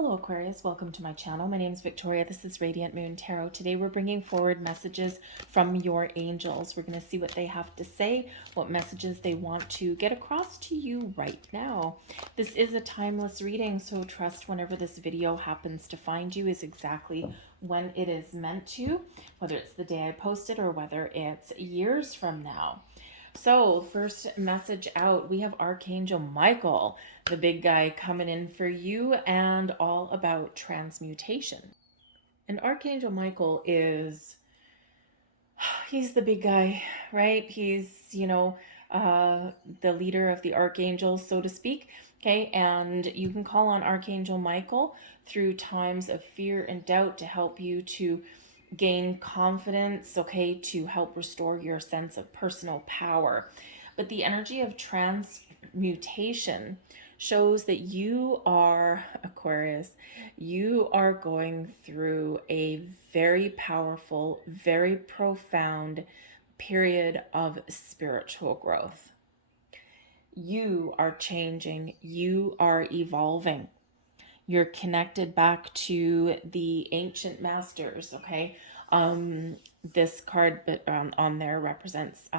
Hello Aquarius, welcome to my channel. My name is Victoria. This is Radiant Moon Tarot. Today we're bringing forward messages from your angels. We're going to see what they have to say, what messages they want to get across to you right now. This is a timeless reading, so trust whenever this video happens to find you is exactly when it is meant to, whether it's the day I post it or whether it's years from now. So, first message out, we have Archangel Michael, the big guy coming in for you and all about transmutation. And Archangel Michael he's the big guy, right? He's, the leader of the archangels, so to speak. Okay, and you can call on Archangel Michael through times of fear and doubt to help you to gain confidence, okay, to help restore your sense of personal power. But the energy of transmutation shows that you are, Aquarius, you are going through a very powerful, very profound period of spiritual growth. You are changing, you are evolving. You're connected back to the ancient masters, okay? This card on there represents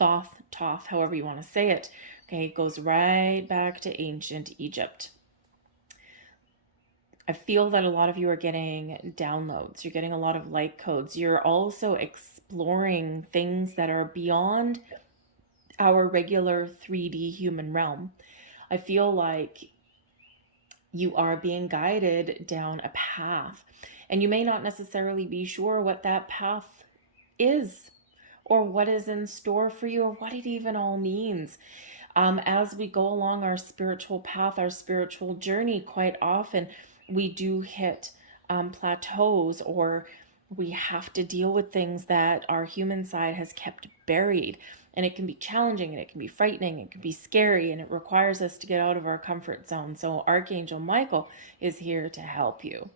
Thoth, however you want to say it. Okay, it goes right back to ancient Egypt. I feel that a lot of you are getting downloads. You're getting a lot of light codes. You're also exploring things that are beyond our regular 3D human realm. I feel like you are being guided down a path, and you may not necessarily be sure what that path is or what is in store for you or what it even all means. As we go along our spiritual path, our spiritual journey, quite often we do hit plateaus, or we have to deal with things that our human side has kept buried. And it can be challenging, and it can be frightening, it can be scary, and it requires us to get out of our comfort zone. So Archangel Michael is here to help you.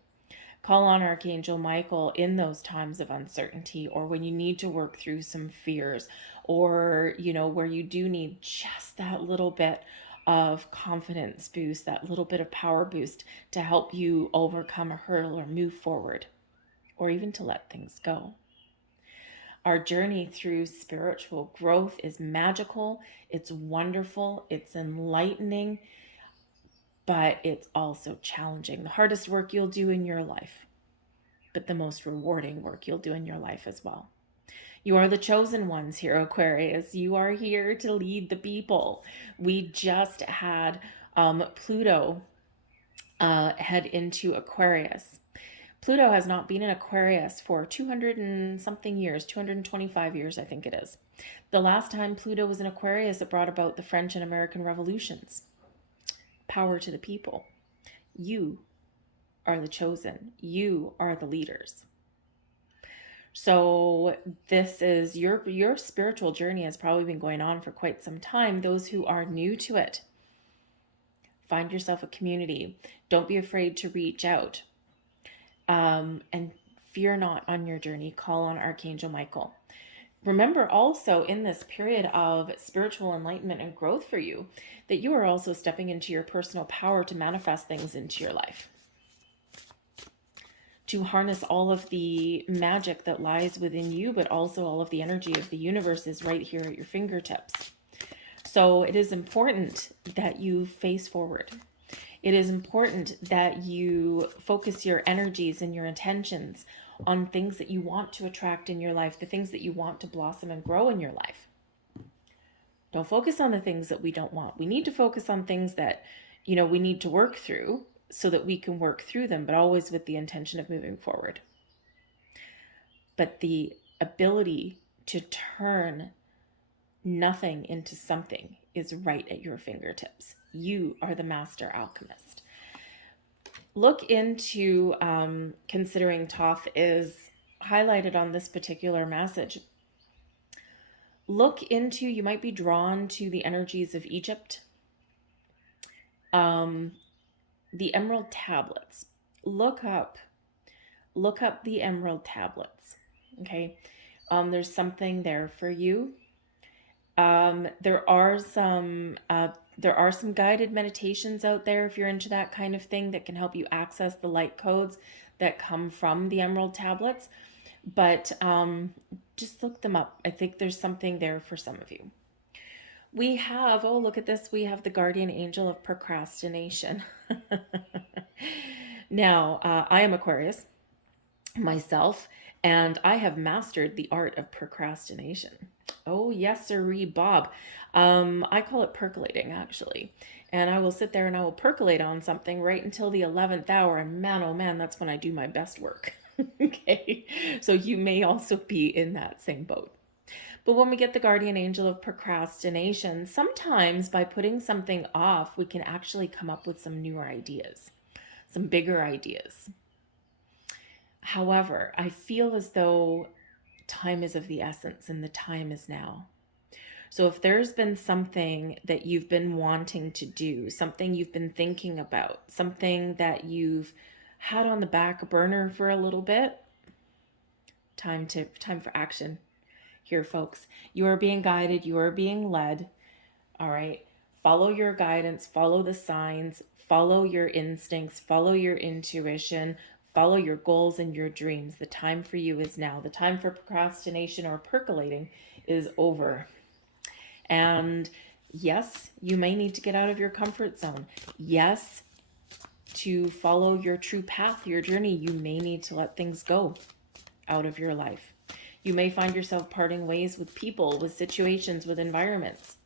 Call on Archangel Michael in those times of uncertainty, or when you need to work through some fears, or, where you do need just that little bit of confidence boost, that little bit of power boost to help you overcome a hurdle or move forward, or even to let things go. Our journey through spiritual growth is magical, it's wonderful, it's enlightening, but it's also challenging. The hardest work you'll do in your life, but the most rewarding work you'll do in your life as well. You are the chosen ones here, Aquarius. You are here to lead the people. We just had Pluto head into Aquarius. Pluto has not been in Aquarius for 200 and something years, 225 years, I think it is. The last time Pluto was in Aquarius, it brought about the French and American revolutions. Power to the people. You are the chosen. You are the leaders. So this is your spiritual journey has probably been going on for quite some time. Those who are new to it, find yourself a community. Don't be afraid to reach out. And fear not on your journey. Call on Archangel Michael. Remember also in this period of spiritual enlightenment and growth for you, that you are also stepping into your personal power to manifest things into your life, to harness all of the magic that lies within you, but also all of the energy of the universe is right here at your fingertips. So it is important that you face forward. It is important that you focus your energies and your intentions on things that you want to attract in your life, the things that you want to blossom and grow in your life. Don't focus on the things that we don't want. We need to focus on things that, we need to work through so that we can work through them, but always with the intention of moving forward. But the ability to turn nothing into something is right at your fingertips. You are the master alchemist. Look into considering Thoth is highlighted on this particular message. Look into, you might be drawn to the energies of Egypt. The emerald tablets. Look up the emerald tablets. Okay. There's something there for you. There are some guided meditations out there if you're into that kind of thing that can help you access the light codes that come from the emerald tablets. But just look them up. I think there's something there for some of you. We have, oh, look at this. We have the guardian angel of procrastination. Now, I am Aquarius myself, and I have mastered the art of procrastination. Oh, yes, sirree, Bob. I call it percolating, actually. And I will sit there and I will percolate on something right until the 11th hour. And man, oh man, that's when I do my best work. Okay. So you may also be in that same boat. But when we get the guardian angel of procrastination, sometimes by putting something off, we can actually come up with some newer ideas, some bigger ideas. However, I feel as though time is of the essence and the time is now. So if there's been something that you've been wanting to do, something you've been thinking about, something that you've had on the back burner for a little bit, time for action here, folks. You are being guided, you are being led. All right. Follow your guidance, follow the signs, follow your instincts, follow your intuition, follow your goals and your dreams. The time for you is now. The time for procrastination or percolating is over. And yes, you may need to get out of your comfort zone. Yes, to follow your true path, your journey, you may need to let things go out of your life. You may find yourself parting ways with people, with situations, with environments.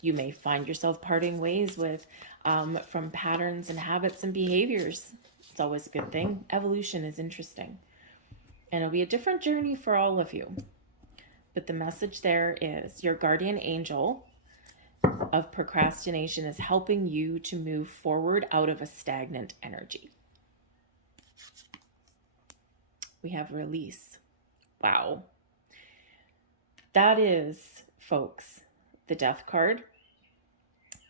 You may find yourself parting ways with from patterns and habits and behaviors. It's always a good thing. Evolution is interesting. And it'll be a different journey for all of you. But the message there is your guardian angel of procrastination is helping you to move forward out of a stagnant energy. We have release. Wow. That is, folks, the death card.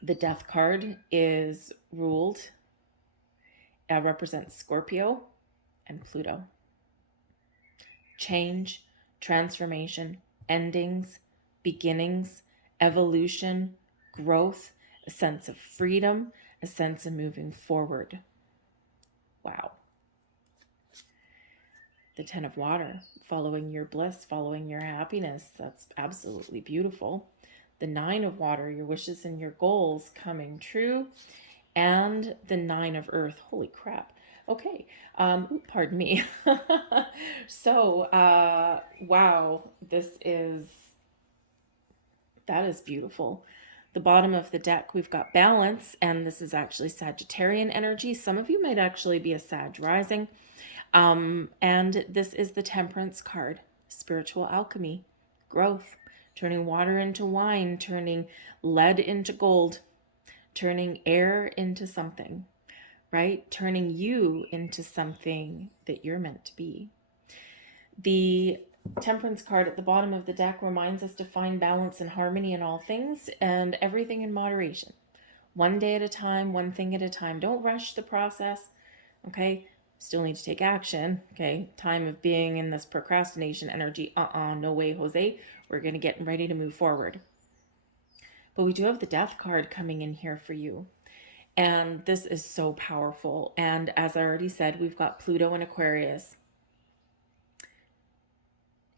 The death card is ruled, represents Scorpio and Pluto. Change, transformation, endings, beginnings, evolution, growth, a sense of freedom, a sense of moving forward. Wow. The 10 of water, following your bliss, following your happiness. That's absolutely beautiful. The 9 of water, your wishes and your goals coming true. And the 9 of earth. Holy crap. Okay. Pardon me. So, wow, that is beautiful. The bottom of the deck, we've got balance, and this is actually Sagittarian energy. Some of you might actually be a Sag rising. And this is the Temperance card, spiritual alchemy, growth, turning water into wine, turning lead into gold, turning air into something, right? Turning you into something that you're meant to be. The Temperance card at the bottom of the deck reminds us to find balance and harmony in all things and everything in moderation. One day at a time, one thing at a time. Don't rush the process, okay? Still need to take action, okay? Time of being in this procrastination energy. No way, Jose. We're going to get ready to move forward. But we do have the death card coming in here for you. And this is so powerful. And as I already said, we've got Pluto and Aquarius.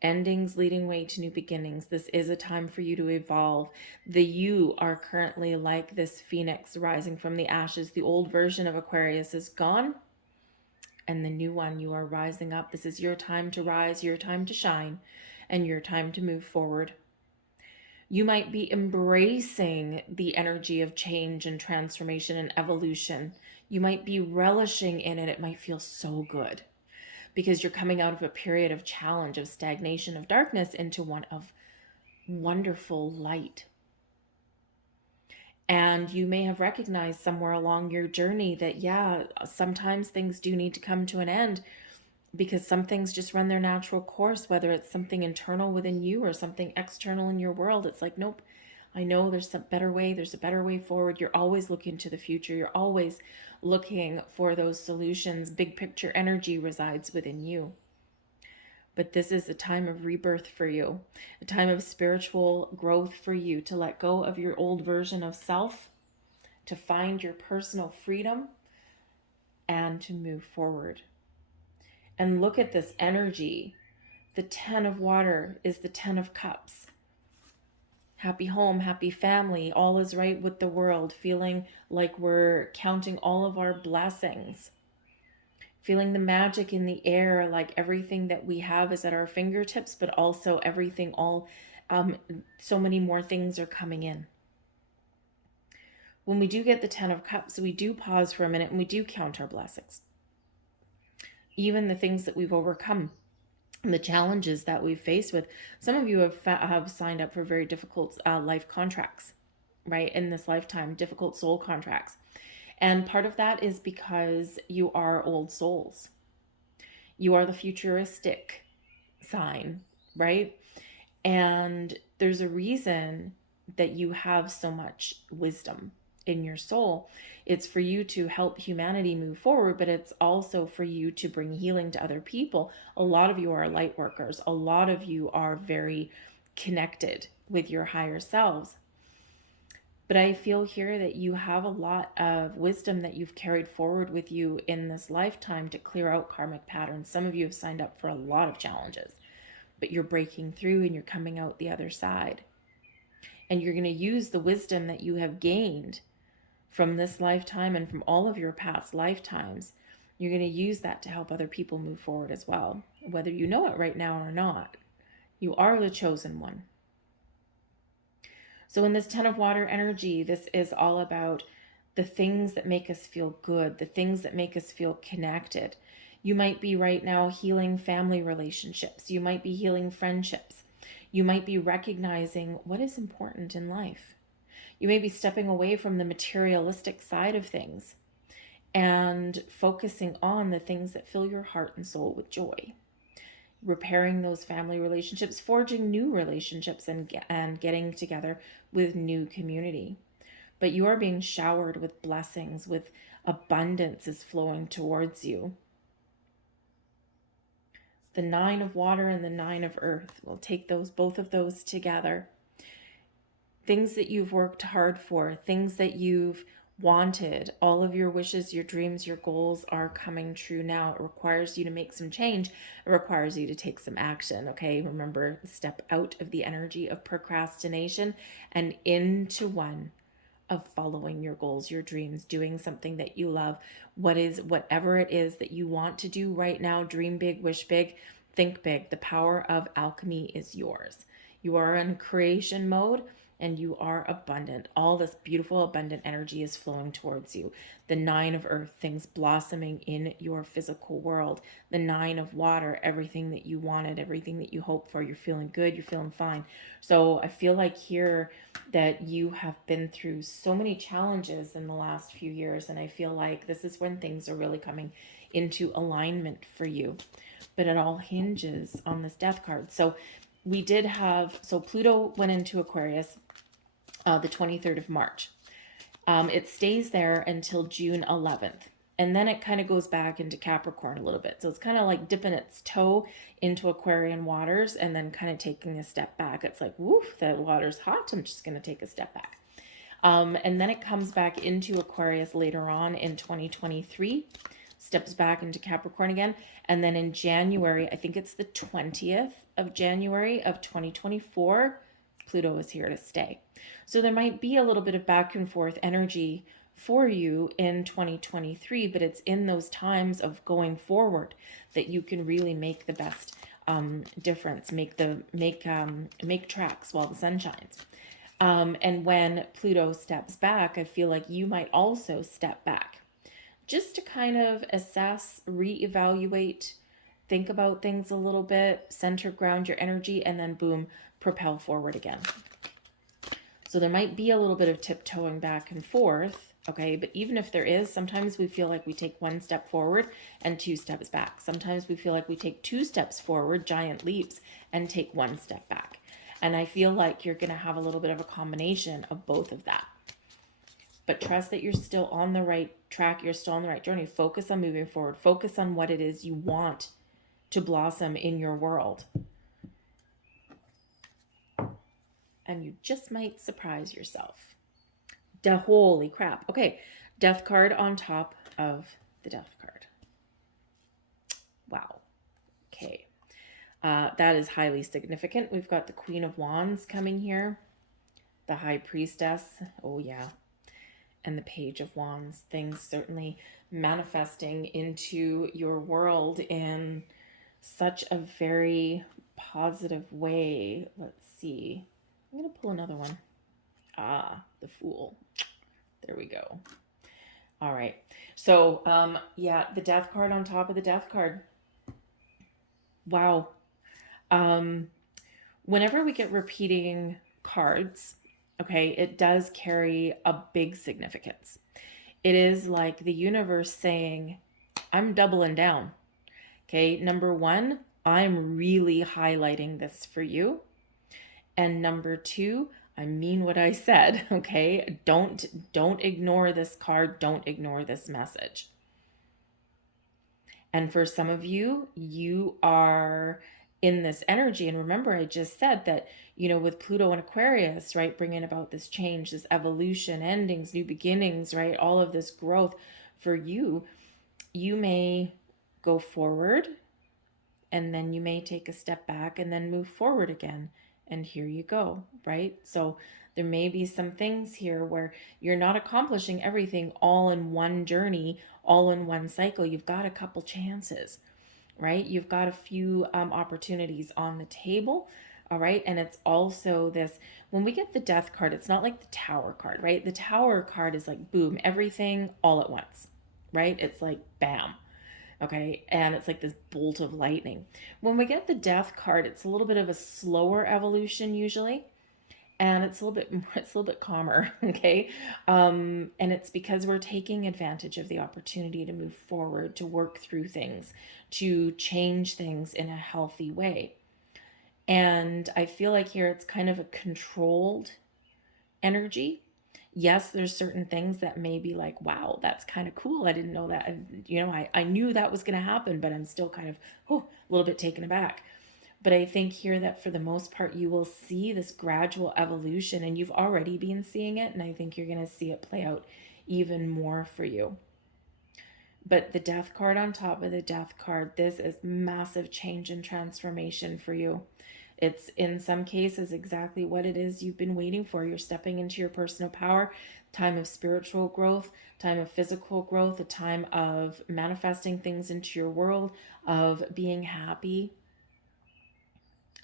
Endings leading way to new beginnings. This is a time for you to evolve. You are currently like this phoenix rising from the ashes. The old version of Aquarius is gone. And the new one, you are rising up. This is your time to rise, your time to shine, and your time to move forward. You might be embracing the energy of change and transformation and evolution. You might be relishing in it. It might feel so good because you're coming out of a period of challenge, of stagnation, of darkness into one of wonderful light. And you may have recognized somewhere along your journey that, yeah, sometimes things do need to come to an end because some things just run their natural course, whether it's something internal within you or something external in your world. It's like, nope, I know there's a better way. There's a better way forward. You're always looking to the future. You're always looking for those solutions. Big picture energy resides within you, But this is a time of rebirth for you, a time of spiritual growth for you, to let go of your old version of self, to find your personal freedom, and to move forward. And look at this energy. The 10 of water is the 10 of cups. Happy home, happy family, all is right with the world, feeling like we're counting all of our blessings, feeling the magic in the air, like everything that we have is at our fingertips, but also everything, so many more things are coming in. When we do get the 10 of cups, we do pause for a minute and we do count our blessings. Even the things that we've overcome, and the challenges that we've faced with. Some of you have signed up for very difficult life contracts, right? In this lifetime, difficult soul contracts. And part of that is because you are old souls. You are the futuristic sign, right? And there's a reason that you have so much wisdom in your soul. It's for you to help humanity move forward, but it's also for you to bring healing to other people. A lot of you are light workers. A lot of you are very connected with your higher selves. But I feel here that you have a lot of wisdom that you've carried forward with you in this lifetime to clear out karmic patterns. Some of you have signed up for a lot of challenges, but you're breaking through and you're coming out the other side. And you're going to use the wisdom that you have gained from this lifetime and from all of your past lifetimes. You're going to use that to help other people move forward as well, whether you know it right now or not. You are the chosen one. So in this 10 of water energy, this is all about the things that make us feel good, the things that make us feel connected. You might be right now healing family relationships. You might be healing friendships. You might be recognizing what is important in life. You may be stepping away from the materialistic side of things and focusing on the things that fill your heart and soul with joy. Repairing those family relationships, forging new relationships, and getting together with new community. But you are being showered with blessings, with abundance is flowing towards you. The 9 of water and the 9 of earth. We'll take both of those together. Things that you've worked hard for, things that you've wanted, all of your wishes, your dreams, your goals are coming true now. It requires you to make some change. It requires you to take some action, okay? Remember, step out of the energy of procrastination and into one of following your goals, your dreams, doing something that you love. Whatever it is that you want to do right now, dream big, wish big, think big. The power of alchemy is yours. You are in creation mode and you are abundant. All this beautiful, abundant energy is flowing towards you. The 9 of earth, things blossoming in your physical world. The 9 of water, everything that you wanted, everything that you hoped for. You're feeling good, you're feeling fine. So I feel like here that you have been through so many challenges in the last few years, and I feel like this is when things are really coming into alignment for you. But it all hinges on this death card. So we did have, Pluto went into Aquarius the 23rd of March. It stays there until June 11th. And then it kind of goes back into Capricorn a little bit. So it's kind of like dipping its toe into Aquarian waters and then kind of taking a step back. It's like, woof, that water's hot. I'm just going to take a step back. And then it comes back into Aquarius later on in 2023, steps back into Capricorn again. And then in January, I think it's the 20th of January of 2024, Pluto is here to stay. So there might be a little bit of back and forth energy for you in 2023, but it's in those times of going forward that you can really make the best difference, make tracks while the sun shines. And when Pluto steps back, I feel like you might also step back just to kind of assess, reevaluate, think about things a little bit, center, ground your energy, and then boom, propel forward again. So there might be a little bit of tiptoeing back and forth, okay? But even if there is, sometimes we feel like we take 1 step forward and 2 steps back. Sometimes we feel like we take 2 steps forward, giant leaps, and take 1 step back. And I feel like you're going to have a little bit of a combination of both of that. But trust that you're still on the right track. You're still on the right journey. Focus on moving forward. Focus on what it is you want to blossom in your world. And you just might surprise yourself. Holy crap. Okay, death card on top of the death card. Wow. Okay. That is highly significant. We've got the Queen of Wands coming here, the High Priestess. Oh, yeah. And the Page of Wands. Things certainly manifesting into your world in such a very positive way. Let's see. I'm going to pull another one. The Fool. There we go. All right. So, yeah, the Death card on top of the Death card. Wow. Whenever we get repeating cards, okay, it does carry a big significance. It is like the universe saying, I'm doubling down. Okay, number one, I'm really highlighting this for you. And number two, I mean what I said, okay? Don't ignore this card, don't ignore this message. And for some of you, you are in this energy. And remember, I just said that, you know, with Pluto and Aquarius, right, bringing about this change, this evolution, endings, new beginnings, right, all of this growth for you, you may go forward and then you may take a step back and then move forward again. And here you go, right? So there may be some things here where you're not accomplishing everything all in one journey, all in one cycle. You've got a couple chances, right? You've got a few opportunities on the table, all right? And it's also this, when we get the Death card, it's not like the Tower card, right? The Tower card is like, boom, everything all at once, right? It's like, bam. Okay, and it's like this bolt of lightning. When we get the Death card, it's a little bit of a slower evolution usually, and it's a little bit calmer. Okay, and it's because we're taking advantage of the opportunity to move forward, to work through things, to change things in a healthy way. And I feel like here it's kind of a controlled energy. Yes, there's certain things that may be like, wow, that's kind of cool. I didn't know that. You know, I knew that was going to happen, but I'm still kind of a little bit taken aback. But I think here that for the most part, you will see this gradual evolution, and you've already been seeing it. And I think you're going to see it play out even more for you. But the Death card on top of the Death card, this is massive change and transformation for you. It's in some cases exactly what it is you've been waiting for. You're stepping into your personal power, time of spiritual growth, time of physical growth, a time of manifesting things into your world, of being happy.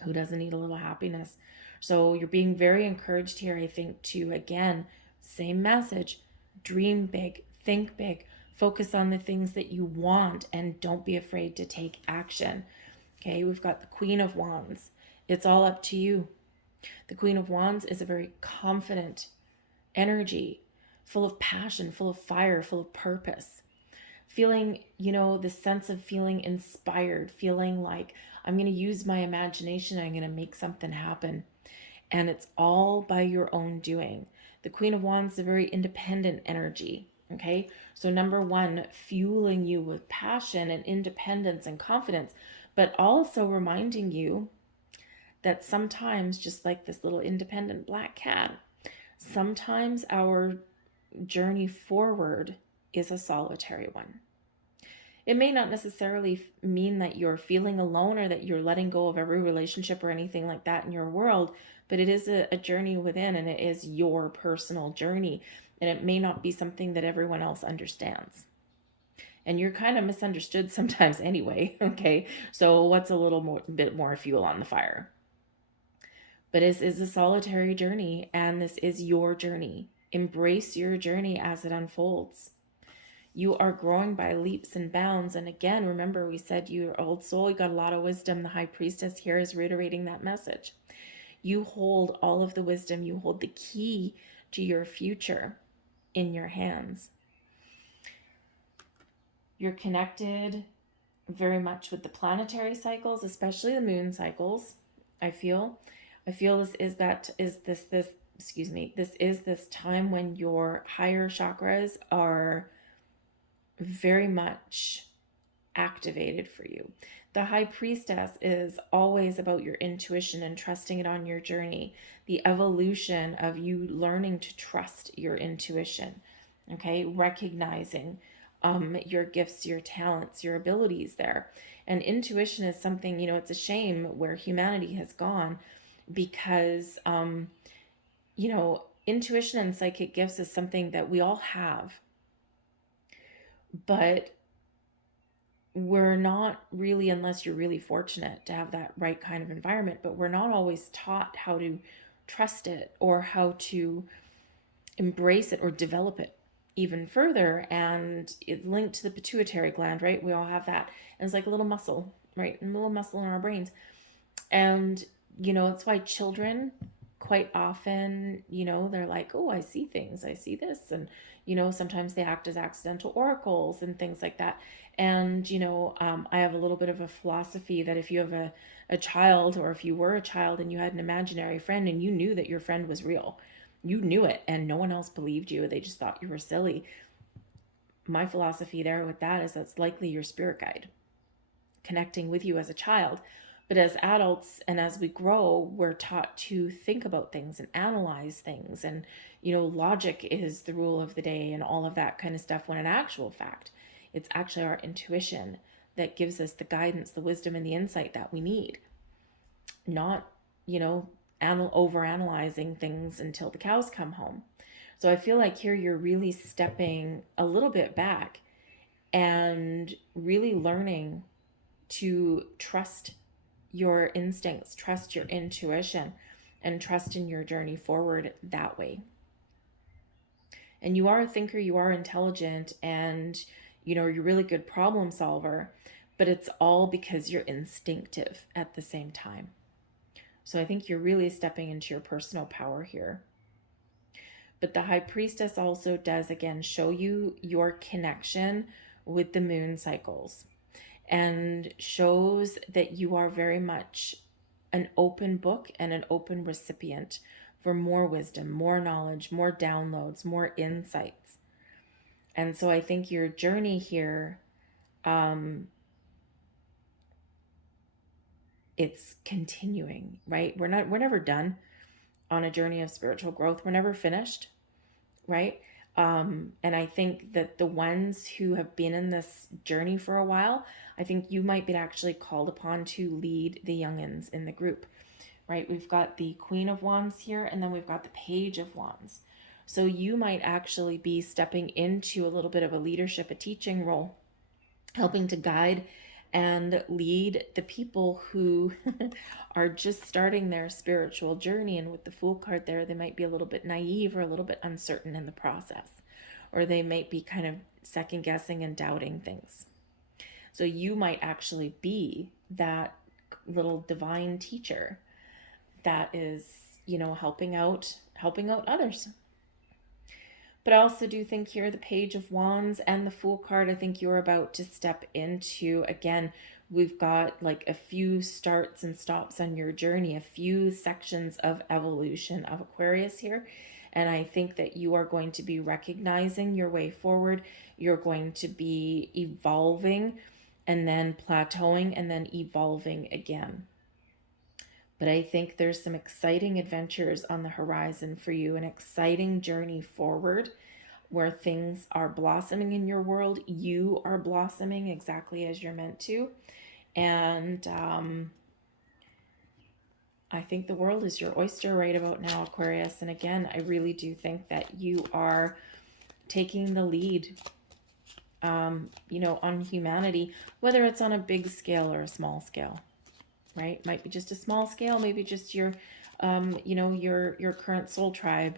Who doesn't need a little happiness? So you're being very encouraged here, I think, to, again, same message, dream big, think big, focus on the things that you want, and don't be afraid to take action. Okay, we've got the Queen of Wands. It's all up to you. The Queen of Wands is a very confident energy, full of passion, full of fire, full of purpose. Feeling, you know, the sense of feeling inspired, feeling like I'm going to use my imagination, I'm going to make something happen. And it's all by your own doing. The Queen of Wands is a very independent energy. Okay, so number one, fueling you with passion and independence and confidence, but also reminding you that sometimes, just like this little independent black cat, sometimes our journey forward is a solitary one. It may not necessarily mean that you're feeling alone or that you're letting go of every relationship or anything like that in your world, but it is a journey within, and it is your personal journey, and it may not be something that everyone else understands. And you're kind of misunderstood sometimes anyway, okay? So what's a bit more fuel on the fire? But it is a solitary journey, and this is your journey. Embrace your journey as it unfolds. You are growing by leaps and bounds. And again, remember, we said your old soul, you got a lot of wisdom. The High Priestess here is reiterating that message. You hold all of the wisdom. You hold the key to your future in your hands. You're connected very much with the planetary cycles, especially the moon cycles. I feel this is this time when your higher chakras are very much activated for you. The high priestess is always about your intuition and trusting it on your journey, the evolution of you learning to trust your intuition, okay? Recognizing your gifts, your talents, your abilities there. And intuition is something, it's a shame where humanity has gone because, intuition and psychic gifts is something that we all have, but we're not really, unless you're really fortunate to have that right kind of environment, but we're not always taught how to trust it or how to embrace it or develop it even further. And it's linked to the pituitary gland, right? We all have that. And it's like a little muscle, right? A little muscle in our brains. And, that's why children quite often, they're like, oh, I see things, I see this. And, sometimes they act as accidental oracles and things like that. And, I have a little bit of a philosophy that if you have a child, or if you were a child and you had an imaginary friend and you knew that your friend was real, you knew it and no one else believed you, they just thought you were silly. My philosophy there with that is that's likely your spirit guide connecting with you as a child. But as adults and as we grow, we're taught to think about things and analyze things. And, logic is the rule of the day and all of that kind of stuff. When in actual fact, it's actually our intuition that gives us the guidance, the wisdom, and the insight that we need. Not, overanalyzing things until the cows come home. So I feel like here you're really stepping a little bit back and really learning to trust your instincts, trust your intuition, and trust in your journey forward that way. And you are a thinker, you are intelligent, and you're a really good problem solver, but it's all because you're instinctive at the same time. So I think you're really stepping into your personal power here. But the high priestess also does, again, show you your connection with the moon cycles and shows that you are very much an open book and an open recipient for more wisdom, more knowledge, more downloads, more insights. And so I think your journey here, it's continuing, right? We're never done on a journey of spiritual growth. We're never finished, right? And I think that the ones who have been in this journey for a while, I think you might be actually called upon to lead the youngins in the group, right? We've got the Queen of Wands here, and then we've got the Page of Wands. So you might actually be stepping into a little bit of a leadership, a teaching role, helping to guide and lead the people who are just starting their spiritual journey. And with the Fool card there, they might be a little bit naive or a little bit uncertain in the process, or they might be kind of second guessing and doubting things. So you might actually be that little divine teacher that is, helping out others. But I also do think here the Page of Wands and the Fool card, I think you're about to step into, again, we've got like a few starts and stops on your journey, a few sections of evolution of Aquarius here. And I think that you are going to be recognizing your way forward. You're going to be evolving and then plateauing and then evolving again. But I think there's some exciting adventures on the horizon for you, an exciting journey forward where things are blossoming in your world. You are blossoming exactly as you're meant to. And I think the world is your oyster right about now, Aquarius. And again, I really do think that you are taking the lead, on humanity, whether it's on a big scale or a small scale. Right? Might be just a small scale, maybe just your, your current soul tribe,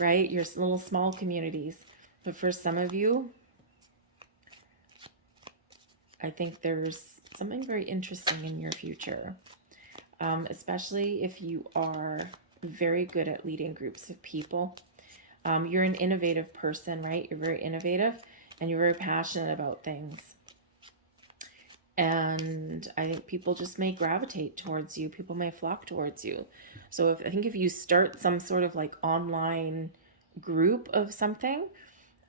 right? Your little small communities. But for some of you, I think there's something very interesting in your future, especially if you are very good at leading groups of people. You're an innovative person, right? You're very innovative and you're very passionate about things. And I think people just may gravitate towards you. People may flock towards you. So I think if you start some sort of like online group of something,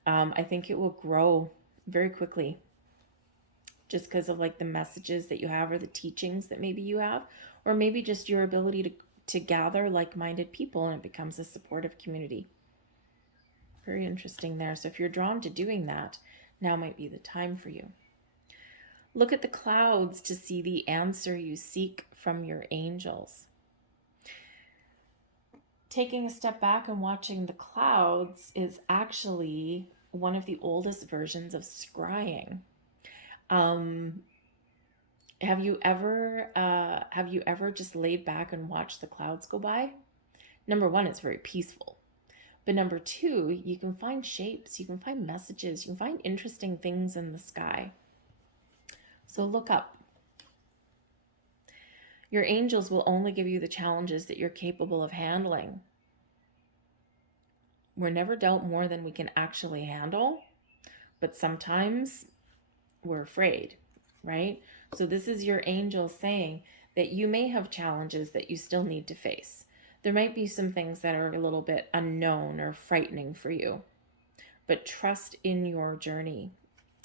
I think it will grow very quickly. just because of like the messages that you have or the teachings that maybe you have, or maybe just your ability to gather like-minded people and it becomes a supportive community. Very interesting there. So if you're drawn to doing that, now might be the time for you. Look at the clouds to see the answer you seek from your angels. Taking a step back and watching the clouds is actually one of the oldest versions of scrying. Have you ever just laid back and watched the clouds go by? Number one, it's very peaceful. But number two, you can find shapes, you can find messages, you can find interesting things in the sky. So look up. Your angels will only give you the challenges that you're capable of handling. We're never dealt more than we can actually handle, but sometimes we're afraid, right? So this is your angel saying that you may have challenges that you still need to face. There might be some things that are a little bit unknown or frightening for you, but trust in your journey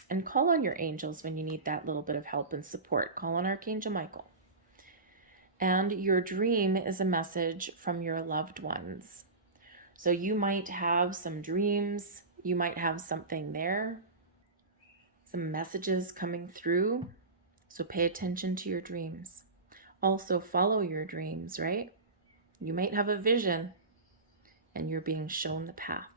and call on your angels when you need that little bit of help and support. Call on Archangel Michael. And your dream is a message from your loved ones. So you might have some dreams, you might have something there, some messages coming through. So pay attention to your dreams. Also follow your dreams, right? You might have a vision and you're being shown the path.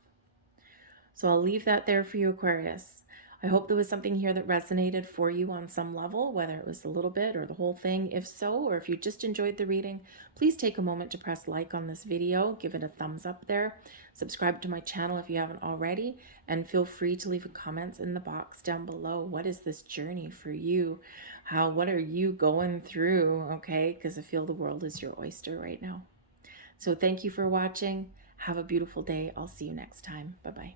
So I'll leave that there for you, Aquarius. I hope there was something here that resonated for you on some level, whether it was a little bit or the whole thing. If so, or if you just enjoyed the reading, please take a moment to press like on this video, give it a thumbs up there, subscribe to my channel if you haven't already, and feel free to leave comments in the box down below. What is this journey for you? What are you going through? Okay, because I feel the world is your oyster right now. So thank you for watching. Have a beautiful day. I'll see you next time. Bye-bye.